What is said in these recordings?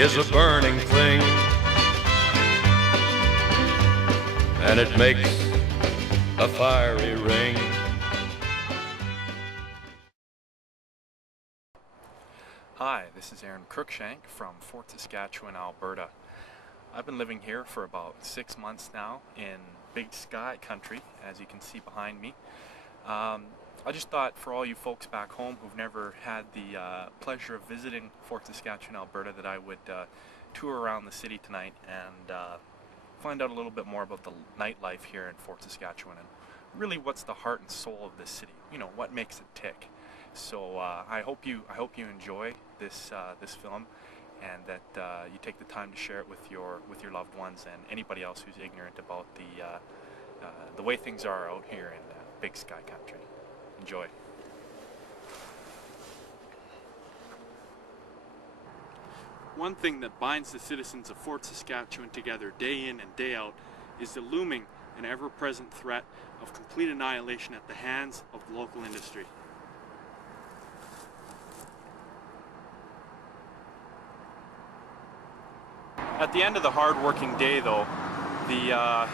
is a burning thing, and it makes a fiery ring. Hi, this is Cruikshank from Fort Saskatchewan, Alberta. I've been living here for about 6 months now in Big Sky country, as you can see behind me. I just thought for all you folks back home who've never had the pleasure of visiting Fort Saskatchewan, Alberta, that I would tour around the city tonight and find out a little bit more about the nightlife here in Fort Saskatchewan and really what's the heart and soul of this city. You know, what makes it tick. So I hope you enjoy this film, and that you take the time to share it with your loved ones and anybody else who's ignorant about the way things are out here in Big Sky country. Enjoy. One thing that binds the citizens of Fort Saskatchewan together day in and day out is the looming and ever-present threat of complete annihilation at the hands of the local industry. At the end of the hard-working day, though, the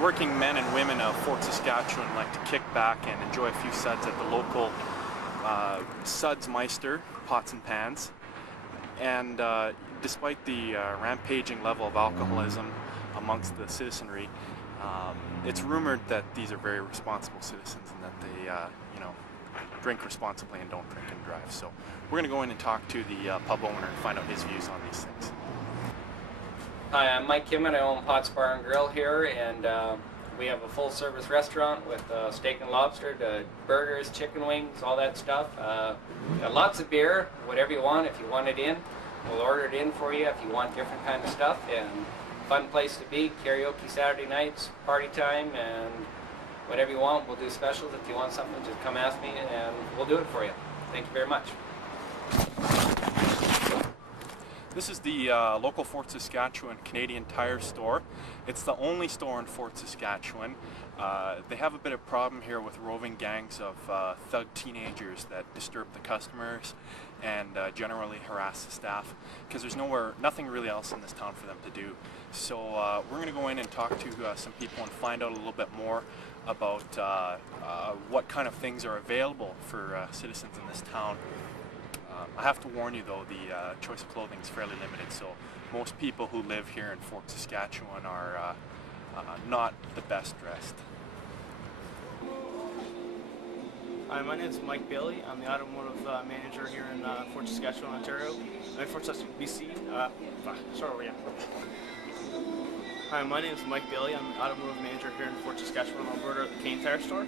working men and women of Fort Saskatchewan like to kick back and enjoy a few suds at the local Sudsmeister pots and pans. And despite the rampaging level of alcoholism amongst the citizenry, it's rumored that these are very responsible citizens and that they, drink responsibly and don't drink and drive. So we're going to go in and talk to the pub owner and find out his views on these things. Hi, I'm Mike Kimmin. I own Potts Bar and Grill here, and we have a full-service restaurant with steak and lobster, to burgers, chicken wings, all that stuff. Got lots of beer, whatever you want. If you want it in, we'll order it in for you. If you want different kind of stuff, and fun place to be. Karaoke Saturday nights, party time, and whatever you want. We'll do specials. If you want something, just come ask me, and we'll do it for you. Thank you very much. This is the local Fort Saskatchewan Canadian Tire store. It's the only store in Fort Saskatchewan. They have a bit of problem here with roving gangs of thug teenagers that disturb the customers and generally harass the staff, because there's nothing really else in this town for them to do. So we're going to go in and talk to some people and find out a little bit more about what kind of things are available for citizens in this town. I have to warn you though, the choice of clothing is fairly limited, so most people who live here in Fort Saskatchewan are not the best dressed. Hi, my name is Mike Bailey. I'm the automotive manager here in Fort Saskatchewan, Ontario. Fort Saskatchewan, BC. Start over again. Hi, my name is Mike Bailey. I'm the automotive manager here in Fort Saskatchewan, Alberta at the Kane Tire Store.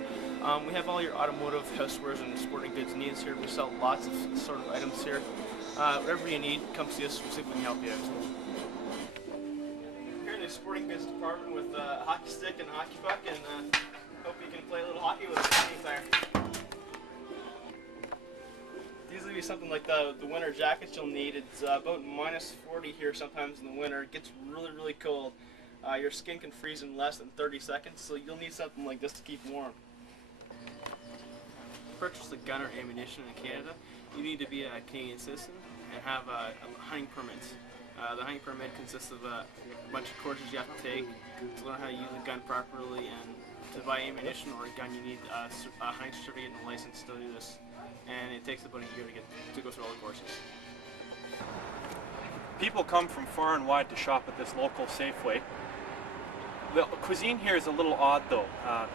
We have all your automotive, housewares, and sporting goods needs here. We sell lots of sort of items here. Whatever you need, come see us. See if we can help you out. Here in the sporting goods department with a hockey stick and a hockey puck, and hope you can play a little hockey with a Kane Tire. Usually be something like the winter jackets you'll need. It's about minus 40 here sometimes in the winter. It gets really, really cold. Your skin can freeze in less than 30 seconds, so you'll need something like this to keep warm. To purchase a gun or ammunition in Canada, you need to be a Canadian citizen and have a hunting permit. The hunting permit consists of a bunch of courses you have to take to learn how to use a gun properly, and to buy ammunition or a gun you need a hunting certificate and a license to do this. And it takes about a year to go through all the courses. People come from far and wide to shop at this local Safeway. The cuisine here is a little odd though.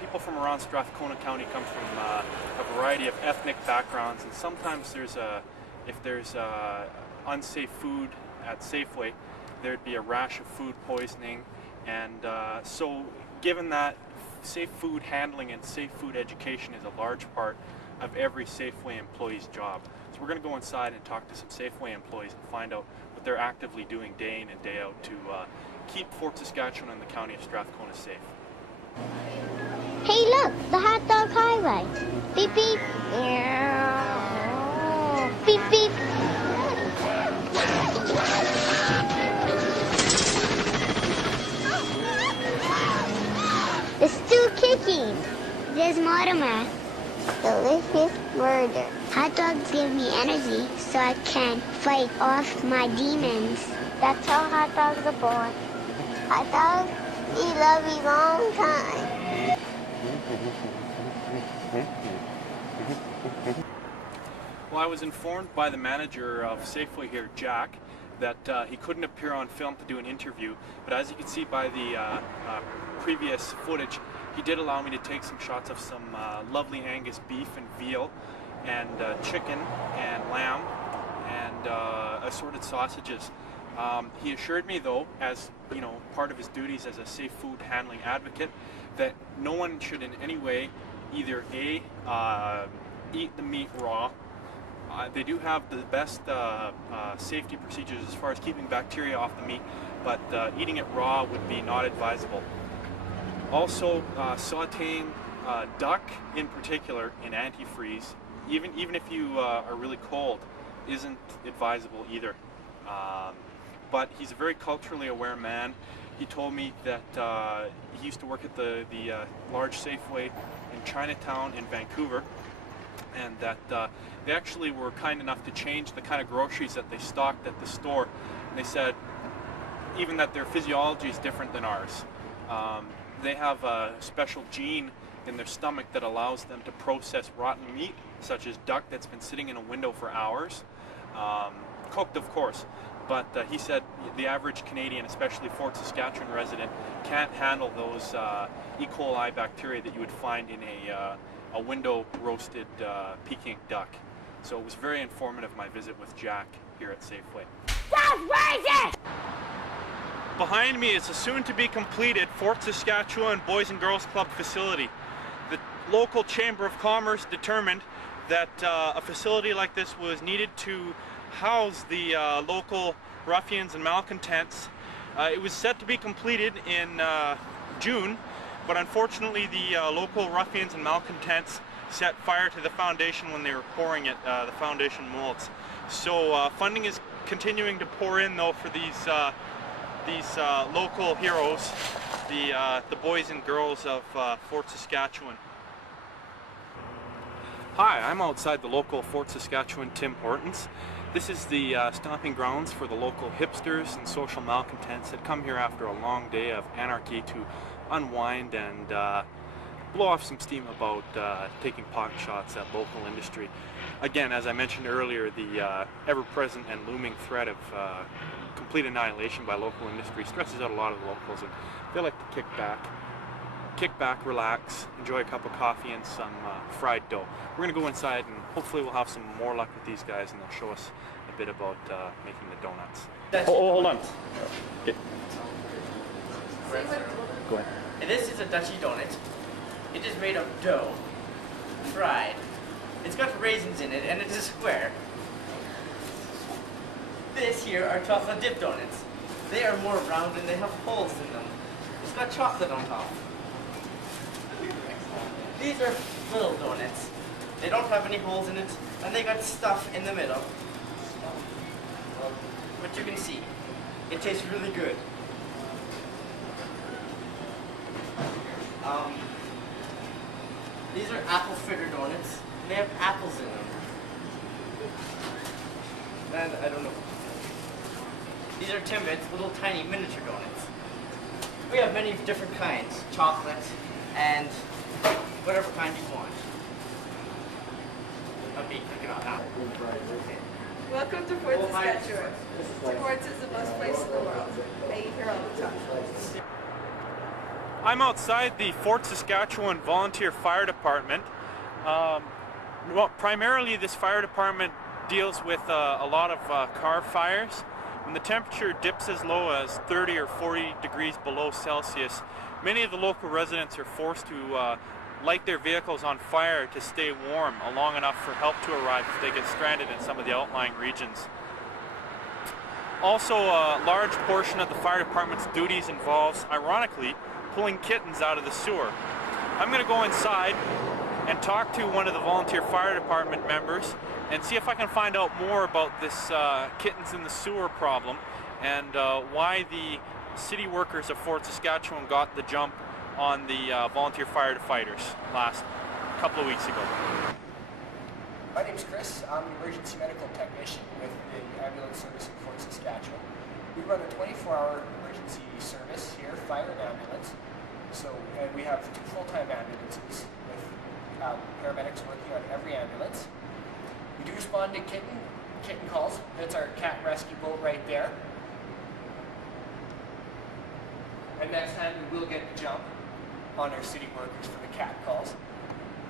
People from around Strathcona County come from a variety of ethnic backgrounds, and sometimes if there's unsafe food at Safeway, there'd be a rash of food poisoning, and so given that safe food handling and safe food education is a large part of every Safeway employee's job. So we're going to go inside and talk to some Safeway employees and find out what they're actively doing day in and day out to keep Fort Saskatchewan and the county of Strathcona safe. Hey look, the hot dog highway. Beep beep. Beep beep. It's still kicking. There's Mortimer. delicious burger. Hot dogs give me energy so I can fight off my demons. That's how hot dogs are born. Hot dogs, we love you long time. Well, I was informed by the manager of Safeway here, Jack, that he couldn't appear on film to do an interview, but as you can see by the previous footage, he did allow me to take some shots of some lovely Angus beef and veal and chicken and lamb and assorted sausages. He assured me, though, as you know, part of his duties as a safe food handling advocate, that no one should in any way either eat the meat raw. They do have the best safety procedures as far as keeping bacteria off the meat, but eating it raw would be not advisable. Also, sauteing duck in particular in antifreeze, even if you are really cold, isn't advisable either. But he's a very culturally aware man. He told me that he used to work at the large Safeway in Chinatown in Vancouver, and that they actually were kind enough to change the kind of groceries that they stocked at the store. And they said even that their physiology is different than ours. They have a special gene in their stomach that allows them to process rotten meat, such as duck that's been sitting in a window for hours, cooked of course. But he said the average Canadian, especially Fort Saskatchewan resident, can't handle those E. coli bacteria that you would find in a window roasted Peking duck. So it was very informative, my visit with Jack here at Safeway. That's racist! Behind me is a soon-to-be completed Fort Saskatchewan Boys and Girls Club facility. The local Chamber of Commerce determined that a facility like this was needed to house the local ruffians and malcontents. It was set to be completed in June, but unfortunately the local ruffians and malcontents set fire to the foundation when they were pouring it, the foundation molds. So funding is continuing to pour in though for these local heroes, the boys and girls of Fort Saskatchewan. Hi, I'm outside the local Fort Saskatchewan Tim Hortons. This is the stomping grounds for the local hipsters and social malcontents that come here after a long day of anarchy to unwind and blow off some steam about taking pot shots at local industry. Again, as I mentioned earlier, the ever-present and looming threat of complete annihilation by local industry stresses out a lot of the locals, and they like to kick back, relax, enjoy a cup of coffee and some fried dough. We're going to go inside and hopefully we'll have some more luck with these guys and they'll show us a bit about making the donuts. Hold on. Go ahead. This is a Dutchie donut. It is made of dough, fried. It's got raisins in it and it's a square. This here are chocolate dip donuts. They are more round and they have holes in them. It's got chocolate on top. These are little donuts. They don't have any holes in it and they got stuff in the middle. But you can see, it tastes really good. These are apple fritter donuts. They have apples in them. And I don't know. These are Timbits, little tiny miniature donuts. We have many different kinds, chocolate and whatever kind you want. Okay, pick it up now. Welcome to Fort Saskatchewan. Fort is the best place in the world. I eat here all the time. I'm outside the Fort Saskatchewan Volunteer Fire Department. Well, primarily this fire department deals with a lot of car fires. When the temperature dips as low as 30 or 40 degrees below Celsius, many of the local residents are forced to light their vehicles on fire to stay warm long enough for help to arrive if they get stranded in some of the outlying regions. Also, a large portion of the fire department's duties involves, ironically, pulling kittens out of the sewer. I'm going to go inside and talk to one of the volunteer fire department members and see if I can find out more about this kittens in the sewer problem and why the city workers of Fort Saskatchewan got the jump on the volunteer firefighters last a couple of weeks ago. My name's Chris. I'm an emergency medical technician with the ambulance service in Fort Saskatchewan. We run a 24-hour emergency service here, fire and ambulance. And we have 2 full-time ambulances with paramedics working on every ambulance. We do respond to kitten calls. That's our cat rescue boat right there. And next time we will get the jump on our city workers for the cat calls.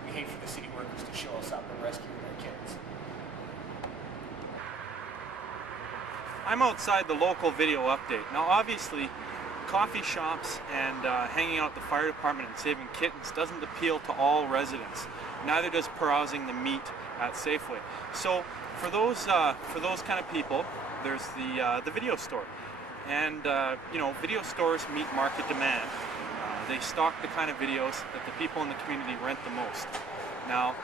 We hate for the city workers to show us up and rescue our kids. I'm outside the local video update. Now obviously, coffee shops and hanging out at the fire department and saving kittens doesn't appeal to all residents. Neither does perusing the meat at Safeway. So for those kind of people, there's the video store. And you know, video stores meet market demand. They stock the kind of videos that the people in the community rent the most. Now,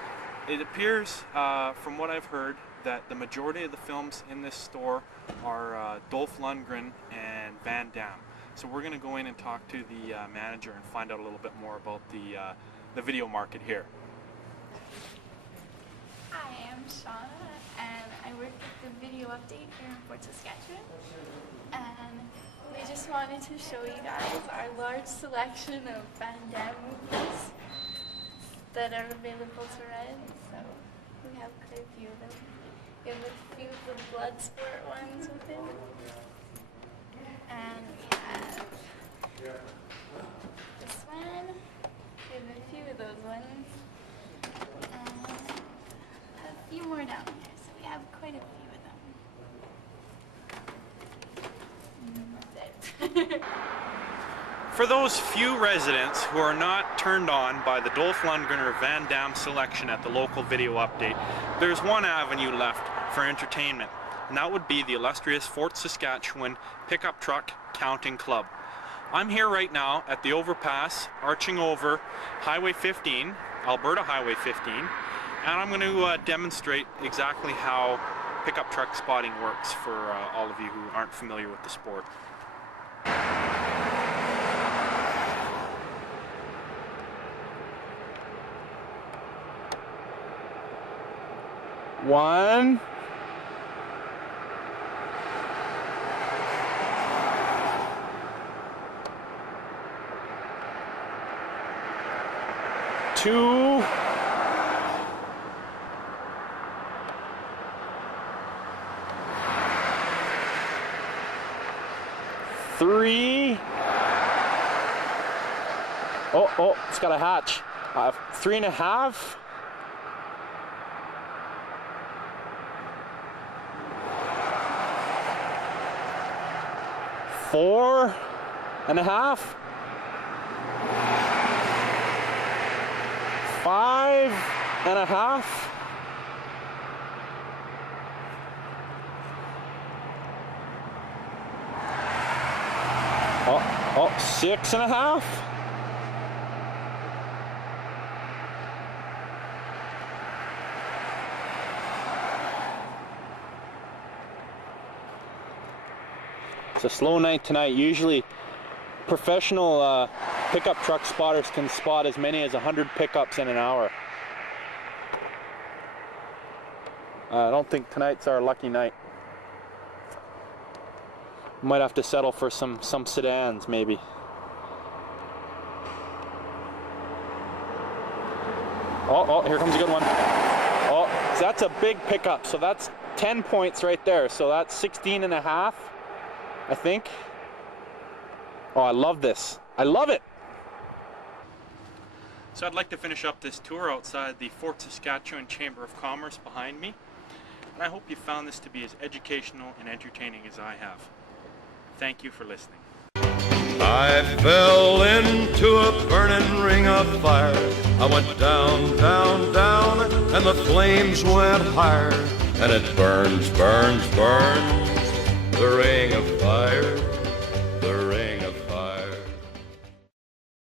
it appears from what I've heard that the majority of the films in this store are Dolph Lundgren and Van Damme. So we're going to go in and talk to the manager and find out a little bit more about the video market here. Hi, I'm Shauna, and I work at the video update here in Fort Saskatchewan. And we just wanted to show you guys our large selection of Van Damme movies that are available to rent. So we have quite a few of them. We have a few of the blood sport ones with it. And we have this one. We have a few of those ones. And a few more down here. So we have quite a few of them. For those few residents who are not turned on by the Dolph Lundgren or Van Damme selection at the local video update, there's one avenue left for entertainment, and that would be the illustrious Fort Saskatchewan Pickup Truck Counting Club. I'm here right now at the overpass arching over Highway 15, Alberta Highway 15, and I'm going to demonstrate exactly how pickup truck spotting works for all of you who aren't familiar with the sport. One. Two. Three. Oh, it's got a hatch. 3.5. 4.5. 5.5. Oh, 6.5. It's a slow night tonight. Usually professional pickup truck spotters can spot as many as 100 pickups in an hour. I don't think tonight's our lucky night. Might have to settle for some sedans maybe. Oh, here comes a good one. Oh, so that's a big pickup. So that's 10 points right there. So that's 16.5, I think. Oh, I love this. I love it. So I'd like to finish up this tour outside the Fort Saskatchewan Chamber of Commerce behind me. And I hope you found this to be as educational and entertaining as I have. Thank you for listening. I fell into a burning ring of fire. I went down, down, down, and the flames went higher. And it burns, burns, burns, the ring of fire.